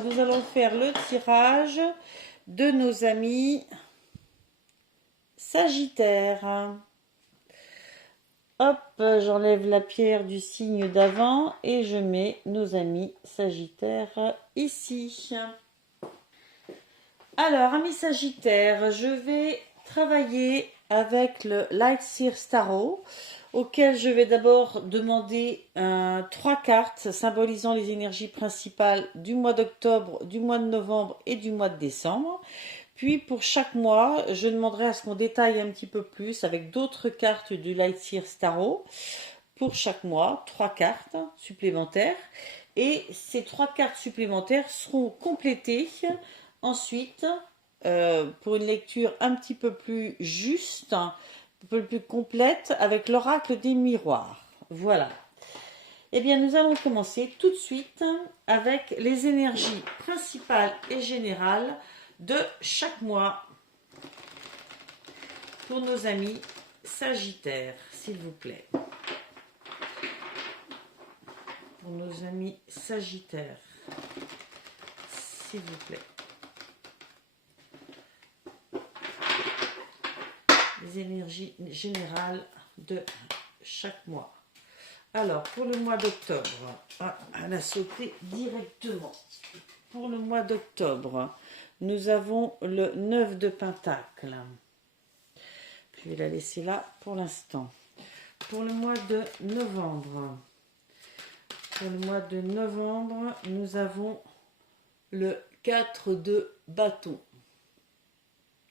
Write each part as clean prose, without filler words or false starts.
nous allons faire le tirage de nos amis Sagittaires. Hop, j'enlève la pierre du signe d'avant et je mets nos amis Sagittaires ici. Alors, amis Sagittaires, je vais travailler avec le Light Seer Tarot, auquel je vais d'abord demander 3 cartes symbolisant les énergies principales du mois d'octobre, du mois de novembre et du mois de décembre. Puis pour chaque mois, je demanderai à ce qu'on détaille un petit peu plus avec d'autres cartes du Light Seer Tarot. Pour chaque mois, 3 cartes supplémentaires. Et ces 3 cartes supplémentaires seront complétées ensuite pour une lecture un petit peu plus juste, un peu plus complète avec l'oracle des miroirs. Voilà. Eh bien, nous allons commencer tout de suite avec les énergies principales et générales de chaque mois pour nos amis Sagittaires, s'il vous plaît. Pour nos amis Sagittaires, s'il vous plaît. Les énergies générales de chaque mois. Alors, pour le mois d'octobre, elle a sauté directement. Pour le mois d'octobre, nous avons le 9 de Pentacle. Je vais la laisser là pour l'instant. Pour le mois de novembre, nous avons le 4 de bâton.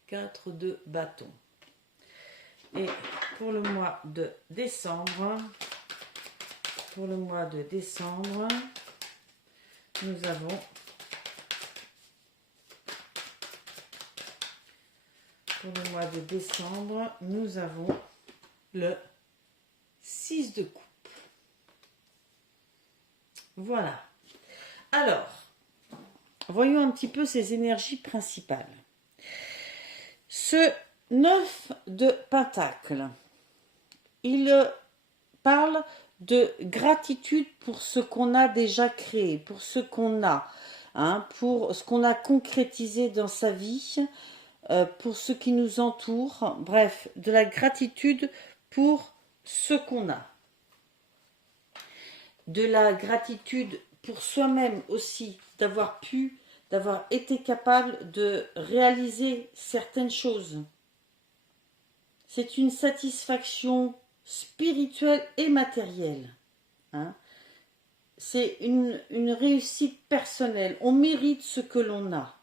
4 de bâton. Et pour le mois de décembre, nous avons le 6 de coupe. Voilà. Alors, voyons un petit peu ces énergies principales. Ce 9 de Pentacle, il parle de gratitude pour ce qu'on a déjà créé, pour ce qu'on a, pour ce qu'on a concrétisé dans sa vie, pour ce qui nous entoure, bref, de la gratitude pour ce qu'on a. De la gratitude pour soi-même aussi, d'avoir été capable de réaliser certaines choses. C'est une satisfaction spirituelle et matérielle. C'est une réussite personnelle. On mérite ce que l'on a.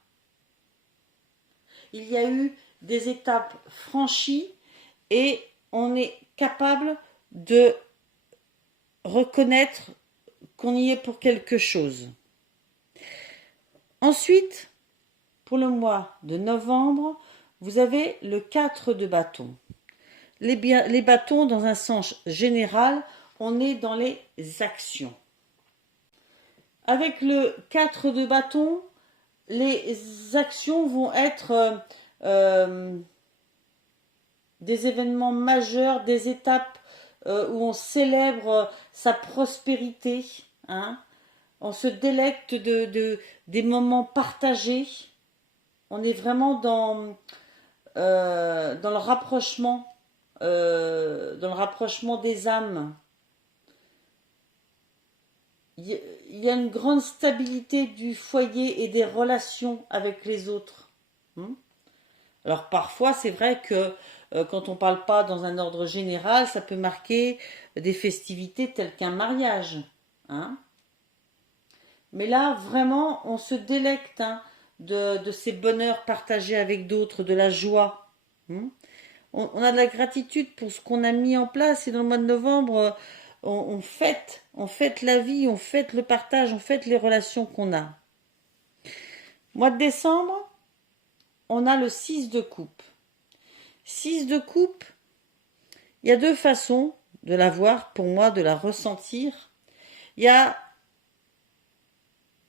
Il y a eu des étapes franchies et on est capable de reconnaître qu'on y est pour quelque chose. Ensuite, pour le mois de novembre, vous avez le 4 de bâton. Les bâtons, dans un sens général, on est dans les actions. Avec le 4 de bâton, les actions vont être des événements majeurs, des étapes où on célèbre sa prospérité. On se délecte des moments partagés. On est vraiment dans le rapprochement. Dans le rapprochement des âmes. Il y a une grande stabilité du foyer et des relations avec les autres. Alors parfois, c'est vrai que quand on ne parle pas dans un ordre général, ça peut marquer des festivités telles qu'un mariage. Mais là, vraiment, on se délecte de ces bonheurs partagés avec d'autres, de la joie. On a de la gratitude pour ce qu'on a mis en place et dans le mois de novembre, on fête la vie, on fête le partage, on fête les relations qu'on a. Mois de décembre, on a le 6 de coupe. 6 de coupe, il y a 2 façons de la voir, pour moi, de la ressentir. Il y a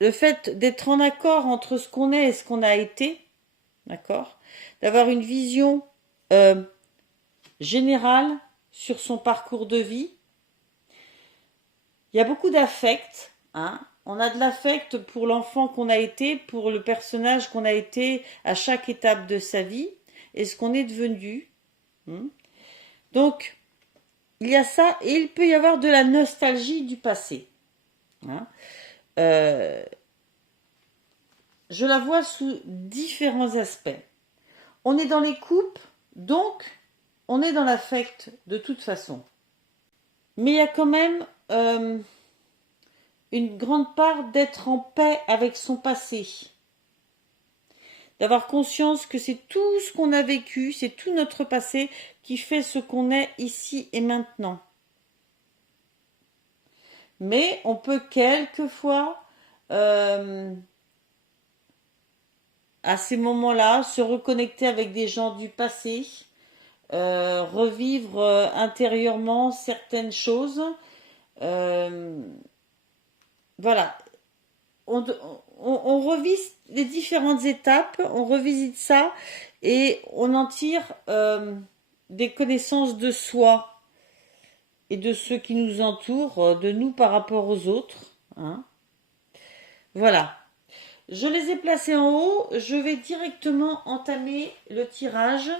le fait d'être en accord entre ce qu'on est et ce qu'on a été, d'accord ? D'avoir une vision générale sur son parcours de vie. Il y a beaucoup d'affect, On a de l'affect pour l'enfant qu'on a été, pour le personnage qu'on a été à chaque étape de sa vie et ce qu'on est devenu. Donc, il y a ça et il peut y avoir de la nostalgie du passé. Je la vois sous différents aspects. On est dans les couples, donc on est dans l'affect de toute façon. Mais il y a quand même une grande part d'être en paix avec son passé. D'avoir conscience que c'est tout ce qu'on a vécu, c'est tout notre passé qui fait ce qu'on est ici et maintenant. Mais on peut quelquefois, à ces moments-là, se reconnecter avec des gens du passé, revivre intérieurement certaines choses. Voilà. On revisite les différentes étapes, on revisite ça et on en tire des connaissances de soi et de ceux qui nous entourent, de nous par rapport aux autres. Voilà. Je les ai placés en haut. Je vais directement entamer le tirage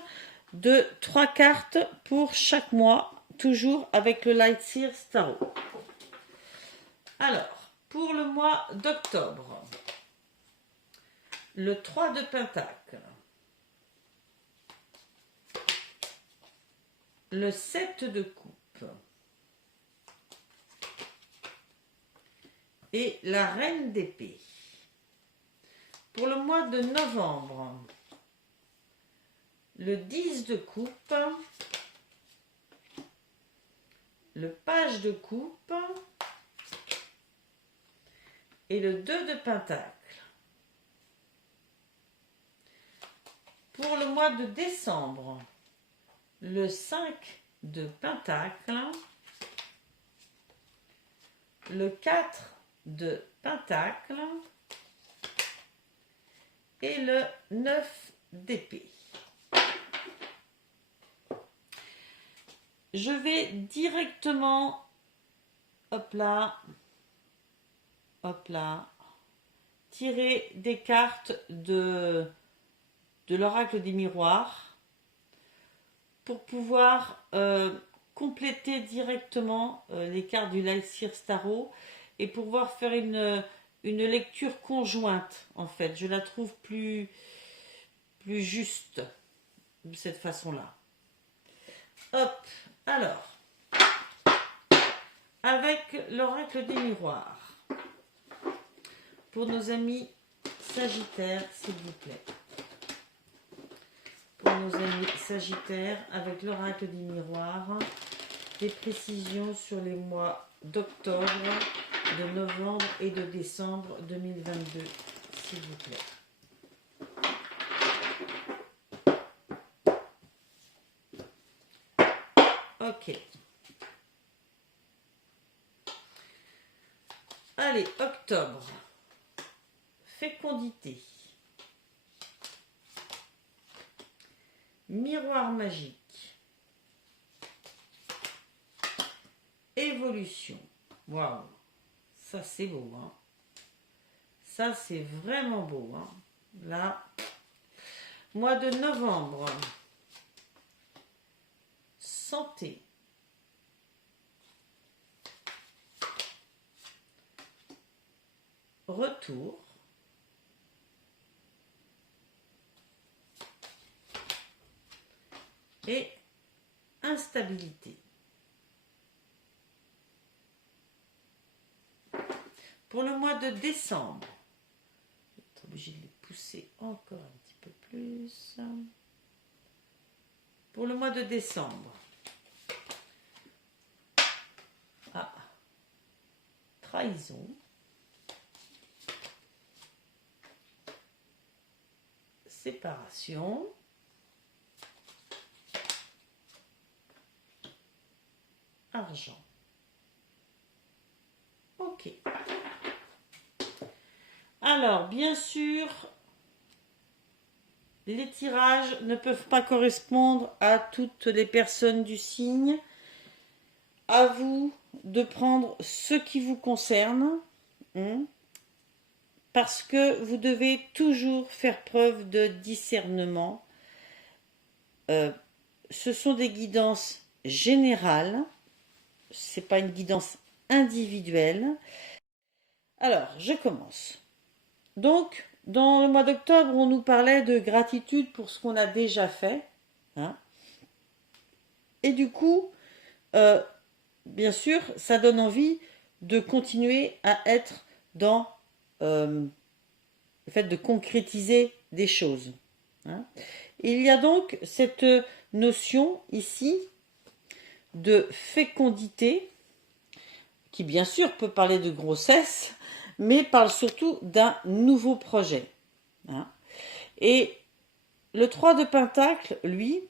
de 3 cartes pour chaque mois, toujours avec le Light Seer Tarot. Alors, pour le mois d'octobre, le 3 de Pentacle, le 7 de Coupe et la Reine d'épée. Pour le mois de novembre, le 10 de Coupe, le Page de Coupe et le 2 de Pentacle. Pour le mois de décembre, le 5 de Pentacle, le 4 de Pentacle et le 9 d'épée. Je vais directement, hop là, tirer des cartes de l'oracle des miroirs pour pouvoir compléter directement les cartes du Light Seer Tarot et pouvoir faire une lecture conjointe, en fait. Je la trouve plus juste de cette façon-là. Hop, alors, avec l'oracle des miroirs, pour nos amis Sagittaires, s'il vous plaît. Pour nos amis Sagittaires, avec l'oracle des miroirs, des précisions sur les mois d'octobre, de novembre et de décembre 2022, s'il vous plaît. Ok. Allez, octobre. Fécondité. Miroir magique. Évolution. Waouh. Ça, c'est beau, hein. Ça, c'est vraiment beau, hein. Là. Mois de novembre. Santé. Retour. Et instabilité. Pour le mois de décembre, je vais être obligée de les pousser encore un petit peu plus. Pour le mois de décembre, trahison, séparation, argent. Ok. Alors, bien sûr, les tirages ne peuvent pas correspondre à toutes les personnes du signe. À vous de prendre ce qui vous concerne. parce que vous devez toujours faire preuve de discernement. Ce sont des guidances générales, c'est pas une guidance individuelle. Alors, je commence. Donc, dans le mois d'octobre, on nous parlait de gratitude pour ce qu'on a déjà fait, hein. Et du coup, bien sûr, ça donne envie de continuer à être dans le fait de concrétiser des choses, hein. Il y a donc cette notion ici de fécondité qui bien sûr peut parler de grossesse, mais parle surtout d'un nouveau projet, hein. Et le 3 de Pentacle, lui,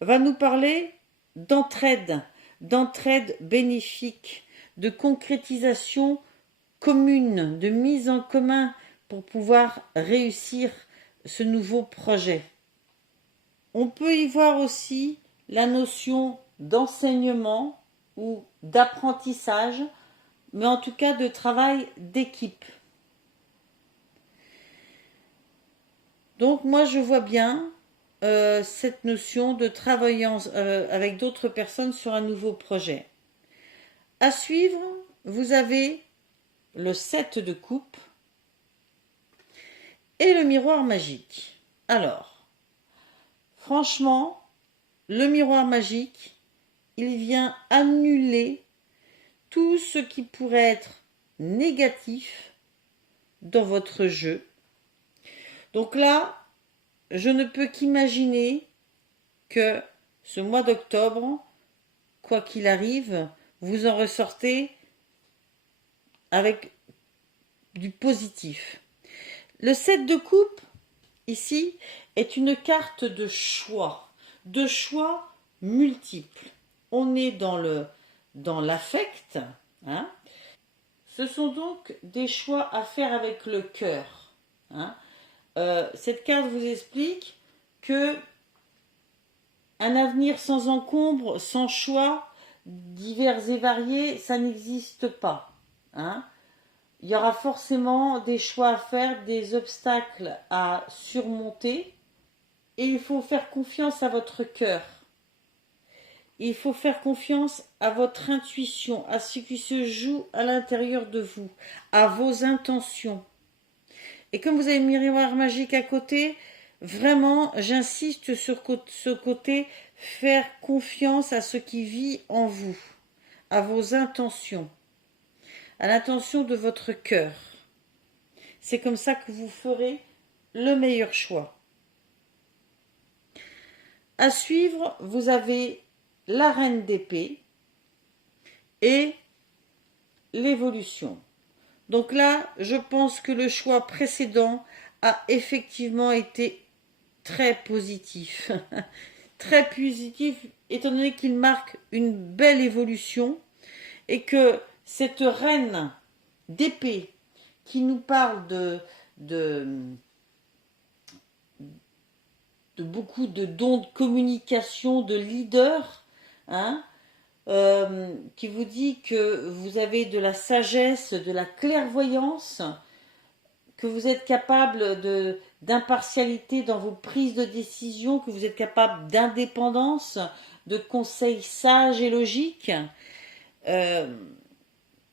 va nous parler d'entraide bénéfique, de concrétisation commune, de mise en commun pour pouvoir réussir ce nouveau projet. On peut y voir aussi la notion d'enseignement ou d'apprentissage, mais en tout cas de travail d'équipe. Donc moi je vois bien cette notion de travailler avec d'autres personnes sur un nouveau projet. À suivre, vous avez le 7 de coupe et le miroir magique. Alors, franchement, le miroir magique, il vient annuler tout ce qui pourrait être négatif dans votre jeu. Donc là, je ne peux qu'imaginer que ce mois d'octobre, quoi qu'il arrive, vous en ressortez avec du positif. Le 7 de coupe, ici, est une carte de choix multiples. On est dans l'affect, hein. Ce sont donc des choix à faire avec le cœur, hein. Cette carte vous explique que un avenir sans encombre, sans choix divers et variés, ça n'existe pas, hein. Il y aura forcément des choix à faire, des obstacles à surmonter, et il faut faire confiance à votre cœur. Il faut faire confiance à votre intuition, à ce qui se joue à l'intérieur de vous, à vos intentions. Et comme vous avez le miroir magique à côté, vraiment, j'insiste sur ce côté, faire confiance à ce qui vit en vous, à vos intentions, à l'intention de votre cœur. C'est comme ça que vous ferez le meilleur choix. À suivre, vous avez la reine d'épée et l'évolution. Donc là, je pense que le choix précédent a effectivement été très positif. Très positif, étant donné qu'il marque une belle évolution et que cette reine d'épée qui nous parle de beaucoup de dons de communication, de leader, hein, qui vous dit que vous avez de la sagesse, de la clairvoyance, que vous êtes capable d'impartialité dans vos prises de décision, que vous êtes capable d'indépendance, de conseils sages et logiques,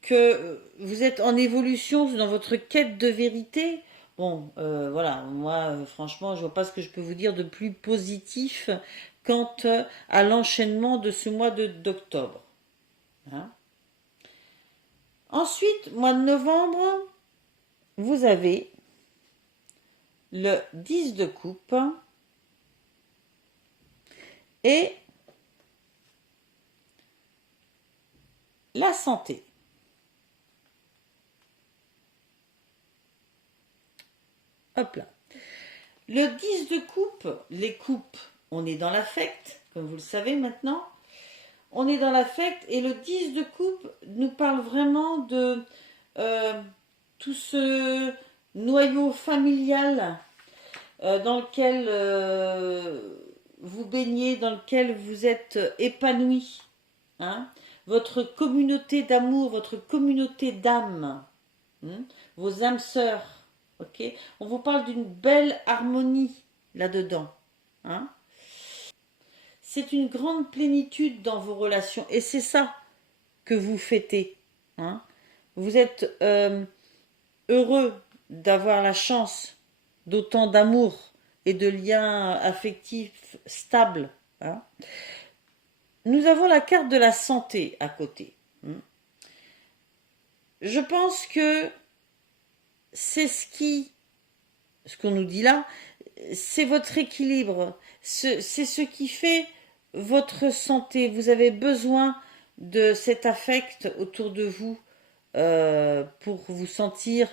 que vous êtes en évolution dans votre quête de vérité. Bon, voilà, moi, franchement, je vois pas ce que je peux vous dire de plus positif quant à l'enchaînement de ce mois d'octobre, hein. Ensuite, mois de novembre, vous avez le 10 de coupe et la santé. Hop là. Le 10 de coupe, les coupes, on est dans l'affect, comme vous le savez maintenant. On est dans l'affect et le 10 de coupe nous parle vraiment de tout ce noyau familial dans lequel vous baignez, dans lequel vous êtes épanoui, hein. Votre communauté d'amour, votre communauté d'âme, hein, vos âmes sœurs. Ok? On vous parle d'une belle harmonie là-dedans. Hein? C'est une grande plénitude dans vos relations et c'est ça que vous fêtez. Hein? Vous êtes heureux d'avoir la chance d'autant d'amour et de liens affectifs stables. Hein? Nous avons la carte de la santé à côté. Je pense que c'est ce qu'on nous dit là, c'est votre équilibre, c'est ce qui fait votre santé. Vous avez besoin de cet affect autour de vous pour vous sentir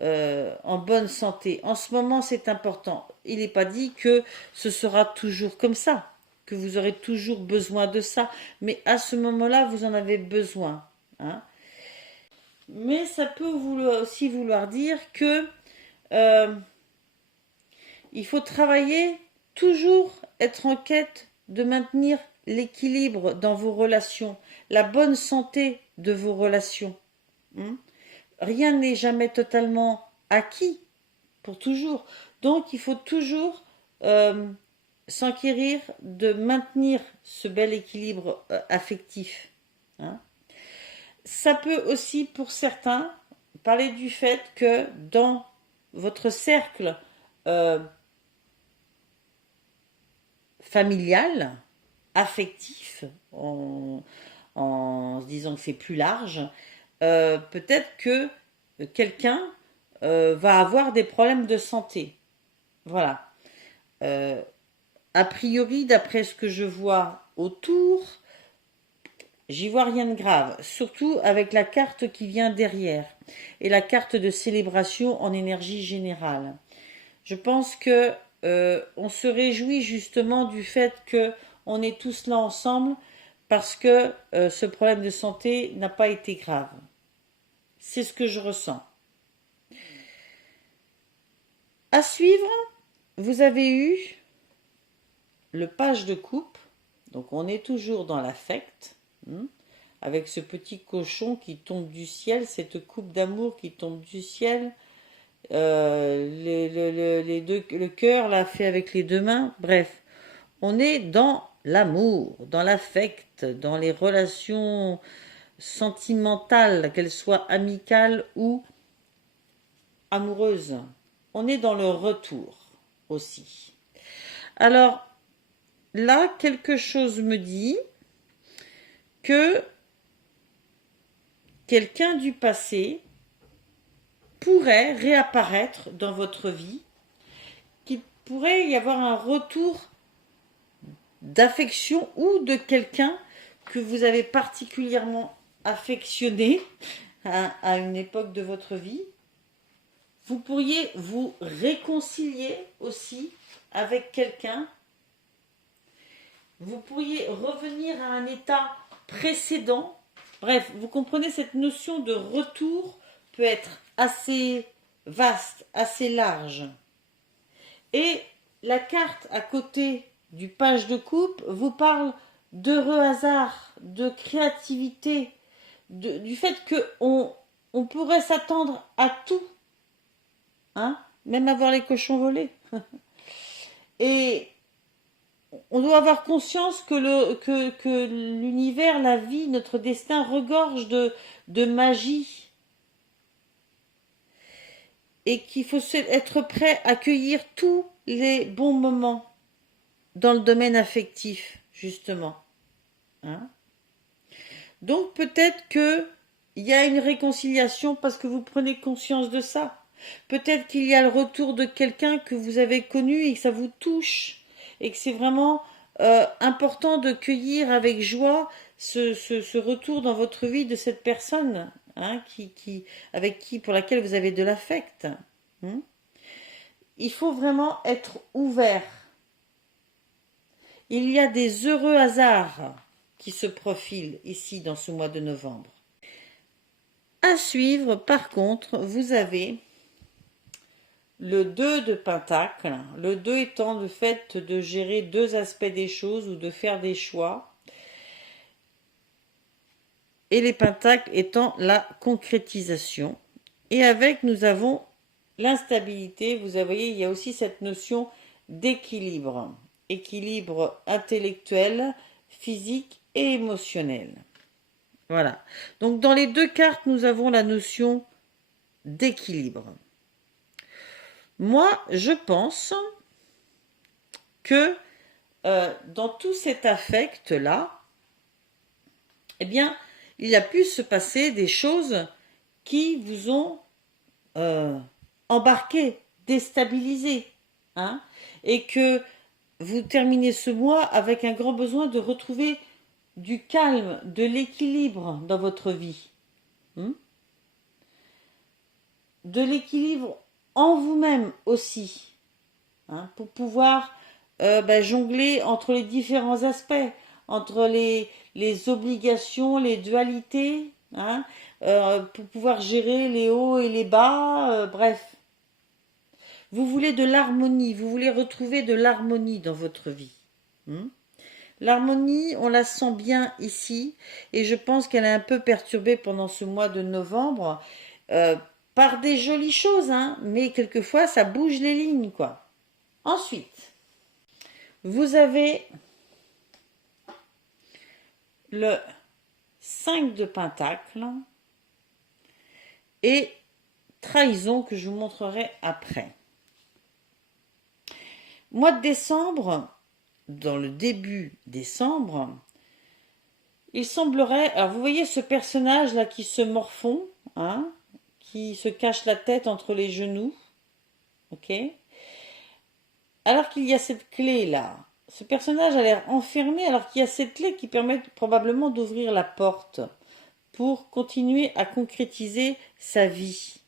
en bonne santé. En ce moment, c'est important. Il n'est pas dit que ce sera toujours comme ça, que vous aurez toujours besoin de ça, mais à ce moment-là, vous en avez besoin. Hein. Mais ça peut aussi vouloir dire que euh, il faut travailler, toujours être en quête de maintenir l'équilibre dans vos relations, la bonne santé de vos relations. Rien n'est jamais totalement acquis pour toujours. Donc il faut toujours s'enquérir de maintenir ce bel équilibre affectif. Hein. Ça peut aussi, pour certains, parler du fait que dans votre cercle familial, affectif, en se disant que c'est plus large, peut-être que quelqu'un va avoir des problèmes de santé. Voilà. A priori, d'après ce que je vois autour, j'y vois rien de grave, surtout avec la carte qui vient derrière et la carte de célébration en énergie générale. Je pense que on se réjouit justement du fait que on est tous là ensemble parce que ce problème de santé n'a pas été grave. C'est ce que je ressens. À suivre, vous avez eu le page de coupe. Donc on est toujours dans l'affect. Avec ce petit cochon qui tombe du ciel, cette coupe d'amour qui tombe du ciel. Le cœur l'a fait avec les deux mains. Bref, on est dans l'amour, dans l'affect, dans les relations sentimentales, qu'elles soient amicales ou amoureuses. On est dans le retour aussi. Alors là, quelque chose me dit que quelqu'un du passé pourrait réapparaître dans votre vie, qu'il pourrait y avoir un retour d'affection ou de quelqu'un que vous avez particulièrement affectionné à une époque de votre vie. Vous pourriez vous réconcilier aussi avec quelqu'un. Vous pourriez revenir à un état précédent. Bref, vous comprenez, cette notion de retour peut être assez vaste, assez large. Et la carte à côté du page de coupe vous parle d'heureux hasard, de créativité, du fait qu'on pourrait s'attendre à tout, hein, même à voir les cochons voler. Et on doit avoir conscience que l'univers, la vie, notre destin regorge de magie. Et qu'il faut être prêt à accueillir tous les bons moments dans le domaine affectif, justement. Hein. Donc peut-être qu'il y a une réconciliation parce que vous prenez conscience de ça. Peut-être qu'il y a le retour de quelqu'un que vous avez connu et que ça vous touche. Et que c'est vraiment important de cueillir avec joie ce retour dans votre vie de cette personne, hein, pour laquelle vous avez de l'affect. Il faut vraiment être ouvert. Il y a des heureux hasards qui se profilent ici dans ce mois de novembre. À suivre, par contre, vous avez le 2 de Pentacle. Le 2 étant le fait de gérer deux aspects des choses ou de faire des choix. Et les pentacles étant la concrétisation. Et avec, nous avons l'instabilité, vous voyez, il y a aussi cette notion d'équilibre. Équilibre intellectuel, physique et émotionnel. Voilà. Donc dans les deux cartes, nous avons la notion d'équilibre. Moi, je pense que dans tout cet affect-là, eh bien, il a pu se passer des choses qui vous ont embarqué, déstabilisé, hein, et que vous terminez ce mois avec un grand besoin de retrouver du calme, de l'équilibre dans votre vie. De l'équilibre en vous-même aussi, hein, pour pouvoir jongler entre les différents aspects, entre les obligations, les dualités, hein, pour pouvoir gérer les hauts et les bas, bref. Vous voulez de l'harmonie, vous voulez retrouver de l'harmonie dans votre vie. L'harmonie, on la sent bien ici, et je pense qu'elle est un peu perturbée pendant ce mois de novembre, par des jolies choses, hein, mais quelquefois ça bouge les lignes, quoi. Ensuite, vous avez le 5 de Pentacle et trahison que je vous montrerai après. Mois de décembre, dans le début décembre, il semblerait, alors vous voyez ce personnage là qui se morfond, hein, qui se cache la tête entre les genoux, ok? Alors qu'il y a cette clé là, ce personnage a l'air enfermé alors qu'il y a cette clé qui permet probablement d'ouvrir la porte pour continuer à concrétiser sa vie,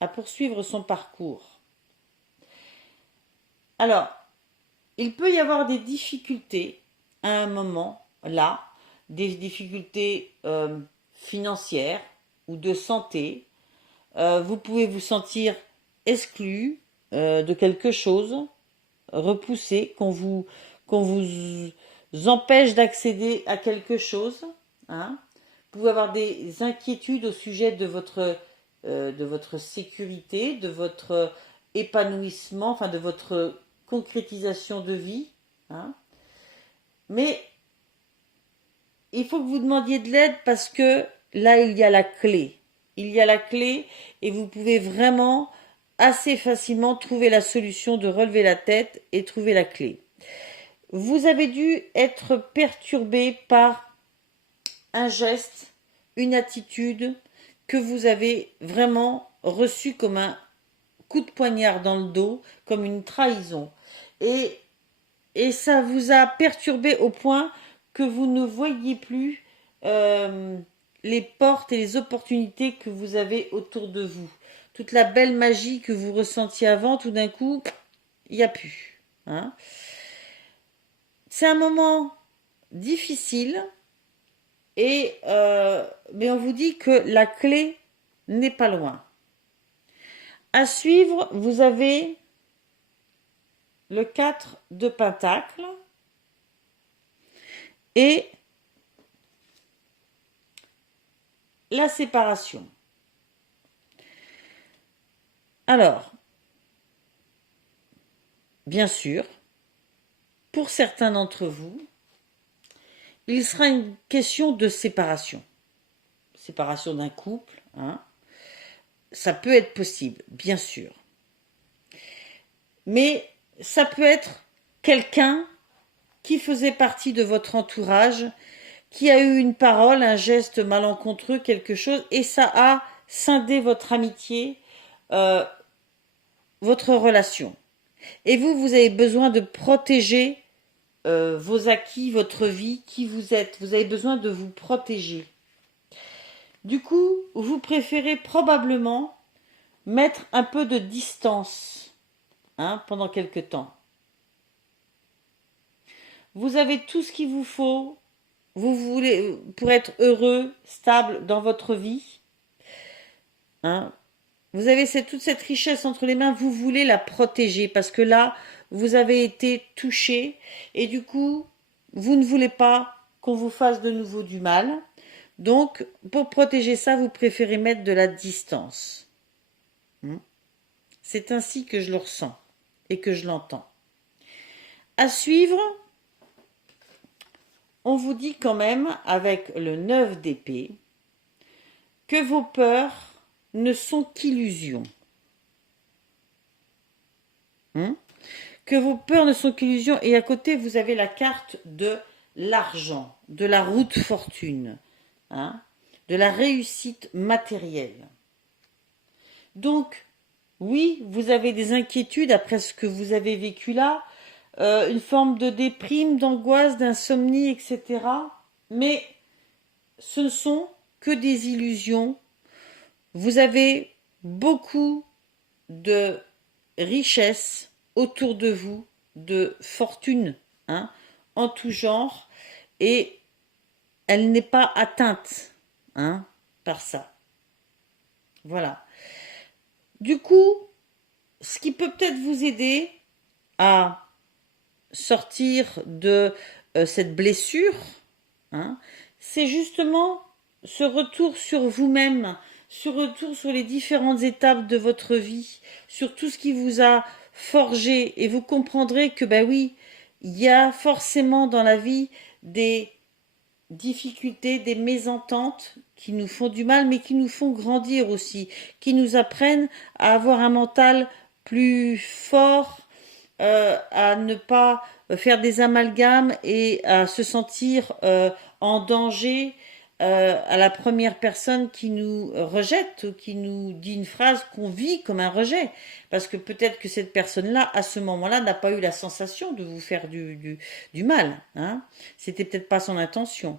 à poursuivre son parcours. Alors, il peut y avoir des difficultés à un moment là, des difficultés financières ou de santé. Vous pouvez vous sentir exclu de quelque chose, repoussé, qu'on vous empêche d'accéder à quelque chose. Hein. Vous pouvez avoir des inquiétudes au sujet de votre sécurité, de votre épanouissement, enfin de votre concrétisation de vie. Hein. Mais il faut que vous demandiez de l'aide parce que là, il y a la clé. Il y a la clé et vous pouvez vraiment assez facilement trouver la solution de relever la tête et trouver la clé. Vous avez dû être perturbé par un geste, une attitude que vous avez vraiment reçu comme un coup de poignard dans le dos, comme une trahison. Et ça vous a perturbé au point que vous ne voyiez plus les portes et les opportunités que vous avez autour de vous. Toute la belle magie que vous ressentiez avant, tout d'un coup, il n'y a plus. Hein. C'est un moment difficile, mais on vous dit que la clé n'est pas loin. À suivre, vous avez le 4 de Pentacle et la séparation. Alors, bien sûr, pour certains d'entre vous, il sera une question de séparation. Séparation d'un couple, hein. Ça peut être possible, bien sûr. Mais ça peut être quelqu'un qui faisait partie de votre entourage, qui a eu une parole, un geste malencontreux, quelque chose, et ça a scindé votre amitié, votre relation. Et vous avez besoin de protéger vos acquis, votre vie, qui vous êtes. Vous avez besoin de vous protéger. Du coup, vous préférez probablement mettre un peu de distance, hein, pendant quelque temps. Vous avez tout ce qu'il vous faut, vous voulez, pour être heureux, stable dans votre vie. Hein. Vous avez toute cette richesse entre les mains, vous voulez la protéger parce que là, vous avez été touché et du coup, vous ne voulez pas qu'on vous fasse de nouveau du mal. Donc, pour protéger ça, vous préférez mettre de la distance. C'est ainsi que je le ressens et que je l'entends. À suivre, on vous dit quand même, avec le 9 d'épée, que vos peurs ne sont qu'illusions. Que vos peurs ne sont qu'illusions. Et à côté, vous avez la carte de l'argent, de la route fortune, de la réussite matérielle. Donc, oui, vous avez des inquiétudes après ce que vous avez vécu là, une forme de déprime, d'angoisse, d'insomnie, etc. Mais ce ne sont que des illusions. Vous avez beaucoup de richesses autour de vous, de fortune, en tout genre, et elle n'est pas atteinte par ça. Voilà. Du coup, ce qui peut peut-être vous aider à sortir de cette blessure, c'est justement ce retour sur vous-même, ce retour sur les différentes étapes de votre vie, sur tout ce qui vous a forgé. Et vous comprendrez que, ben oui, il y a forcément dans la vie des difficultés, des mésententes qui nous font du mal, mais qui nous font grandir aussi, qui nous apprennent à avoir un mental plus fort, à ne pas faire des amalgames et à se sentir en danger à la première personne qui nous rejette ou qui nous dit une phrase qu'on vit comme un rejet. Parce que peut-être que cette personne-là, à ce moment-là, n'a pas eu la sensation de vous faire du mal. C'était peut-être pas son intention.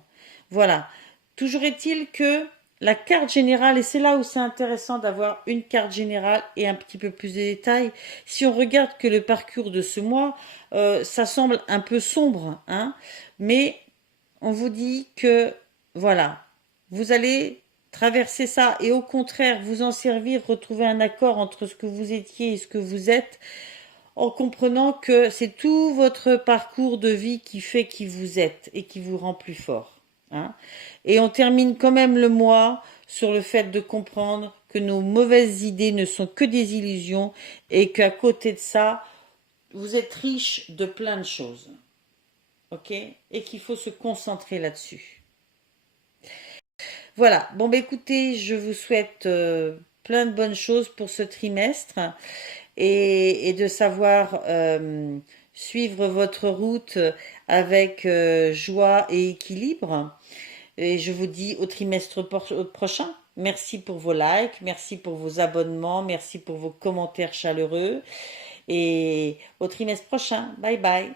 Voilà. Toujours est-il que la carte générale, et c'est là où c'est intéressant d'avoir une carte générale et un petit peu plus de détails. Si on regarde que le parcours de ce mois, ça semble un peu sombre, mais on vous dit que, voilà, vous allez traverser ça et au contraire vous en servir, retrouver un accord entre ce que vous étiez et ce que vous êtes, en comprenant que c'est tout votre parcours de vie qui fait qui vous êtes et qui vous rend plus fort. Et on termine quand même le mois sur le fait de comprendre que nos mauvaises idées ne sont que des illusions et qu'à côté de ça, vous êtes riche de plein de choses. Ok? Et qu'il faut se concentrer là-dessus. Voilà. Bon, bah écoutez, je vous souhaite plein de bonnes choses pour ce trimestre et de savoir suivre votre route avec joie et équilibre. Et je vous dis au trimestre prochain. Merci pour vos likes, merci pour vos abonnements, merci pour vos commentaires chaleureux. Et au trimestre prochain. Bye bye.